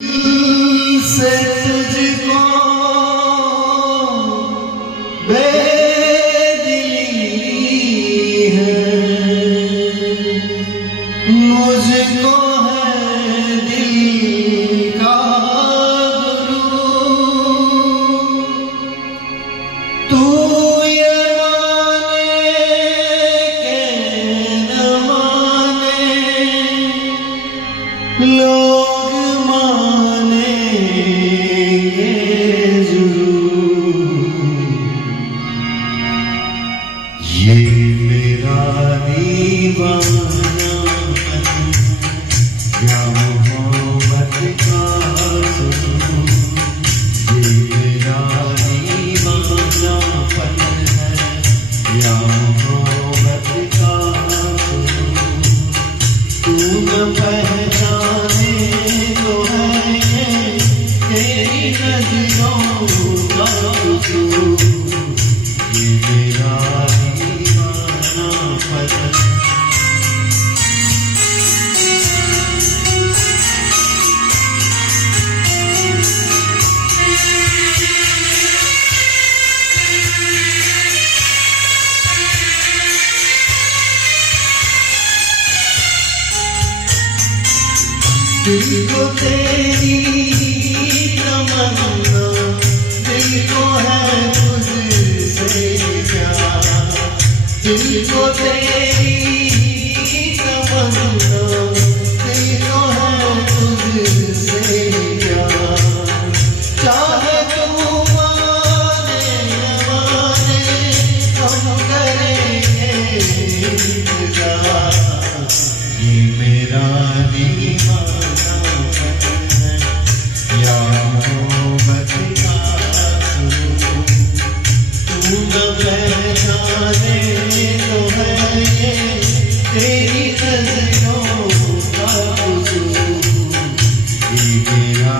से तुझको बेदिली है, मुझको है दिल का गुरूर। तू ये माने के न माने, लोग मानेंगे जरूर। ये मेरा दीवानापन या मोहब्बत का सुरूर। ये मेरा दीवानापन है या मोहब्बत का सुरूर। तू न पहचाने तो है ये तेरी नजरों का कसूर। ये मेरा दीवानापन। दिल को तेरी तमन्ना, दिल को है तुझसे प्यार। दिल को तेरी तमन्ना, दिल को है तुझसे प्यार। चाहे तू माने न माने, हम करेंगे इंतजार। ये मेरा दीवाना या मोहब्बत का सुरूर। तू न पहचाने तो है ये तेरी नजरों का कसूर। ये मेरा